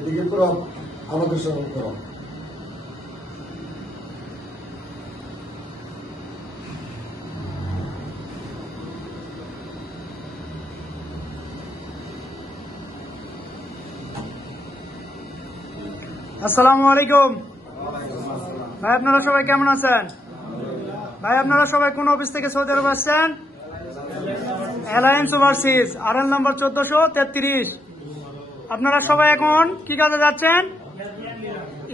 এদিকে করো, আমাদের সঙ্গে করো। আসসালামু আলাইকুম ভাই, আপনারা সবাই কেমন আছেন? ভাই আপনারা সবাই কোন অফিস থেকে সৌদি আরব আসছেন? Alliance overseas, RL number 1433। আপনারা সবাই এখন কি কাজে যাচ্ছেন?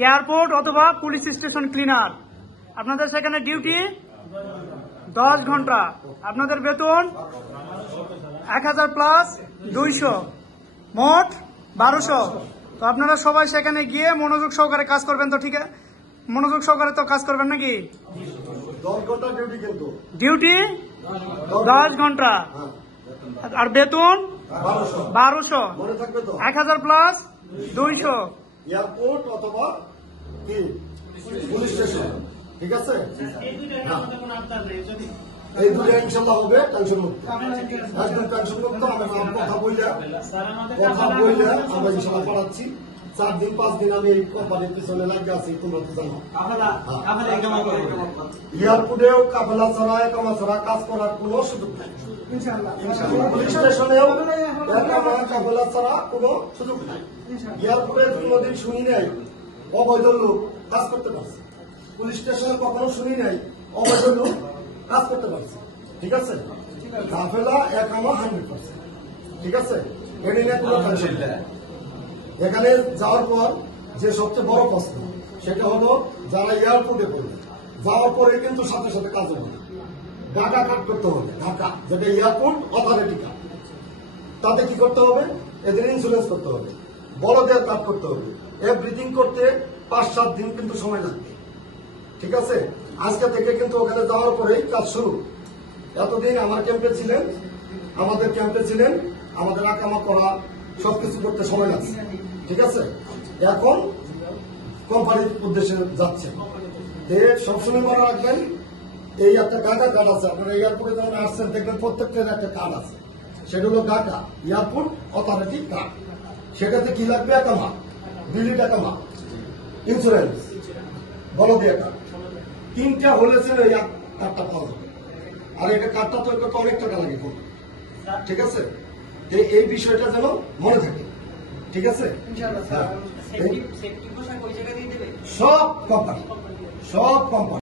এয়ারপোর্ট অথবা পুলিশ স্টেশন ক্লিনার। আপনাদের সেখানে ডিউটি 10 ঘন্টা। আপনাদের বেতন 1000 প্লাস 200, মোট 1200। তো আপনারা সবাই সেখানে গিয়ে মনোযোগ সহকারে কাজ করবেন তো? ঠিক আছে, মনোযোগ সহকারে তো কাজ করবেন নাকি? 10 ঘন্টা ডিউটি, কিন্তু ডিউটি 10 ঘন্টা আর বেতন 1200, মনে থাকবে তো? 1000 প্লাস 200। এয়ারপোর্ট অথবা কি পুলিশ স্টেশন, ঠিক আছে? এই দুটো ইনশাল্লাহ হবে টেনশন মুক্ত, একদম টেনশন মুক্ত। আমি কথা বললে আমরা ইনশাল্লাহ পড়াচ্ছি। 4 দিন 5 দিন আমি এই কোম্পানির পিছনে লাগে আছি, তোমরা তো জানো। এয়ারপোর্টেও কাফেলা ছাড়া একামা ছাড়া কাজ করার কোনো সুযোগ নাই। পুলিশ স্টেশনেও একামা কাফেলা ছাড়া কোনো সুযোগ নাই। এয়ারপোর্টে কোনোদিন শুনি নাই অবৈধ লোক কাজ করতে পারছে, পুলিশ স্টেশনে কখনো শুনি নাই অবৈধ লোক কাজ করতে পারছে, ঠিক আছে? কাফেলা একামা 100%, ঠিক আছে? এটি নিয়ে কোনো টেনশন নেই। এখানে যাওয়ার পর যে সবচেয়ে বড় প্রশ্ন সেটা হলো, যারা এয়ারপোর্টে পড়বে যাওয়ার পরে কিন্তু সাথে সাথে কাজ হবে, ঢাকা কাট করতে হবে। ঢাকা যেটা এয়ারপোর্ট অথরিটি কার্ড, তাতে কি করতে হবে? এদের ইন্স্যুরেন্স করতে হবে, বড়দের কাজ করতে হবে। এভরিথিং করতে 5-7 দিন কিন্তু সময় লাগবে, ঠিক আছে? আজকে থেকে কিন্তু ওখানে যাওয়ার পরেই কাজ শুরু। এতদিন আমার ক্যাম্পে ছিলেন, আমাদের ক্যাম্পে ছিলেন, আমাদের আকামা করা সবকিছু করতে সময় লাগছে, ঠিক আছে? এখন কোম্পানির উদ্দেশ্যে যাচ্ছে। সবসময় মনে রাখবেন, এই একটা গাগা কার্ড আছে। আপনারা এয়ারপোর্টে যখন আসছেন দেখবেন প্রত্যেকটার একটা কার্ড আছে, সেটা হলো গাগা এয়ারপোর্ট অথরিটি কার্ড। সেটাতে কি লাগবে? একামা, বিলিট একামা, ইন্স্যুরেন্স, বলদিয়া কার্ড। 3টা হলেছে এই কার্ডটা পাওয়া যাবে। আর এটা কার্ডটা তৈরি করতে অনেক টাকা লাগে, ঠিক আছে? এই বিষয়টা যেন মনে থাকে, ঠিক আছে? সব কোম্পানি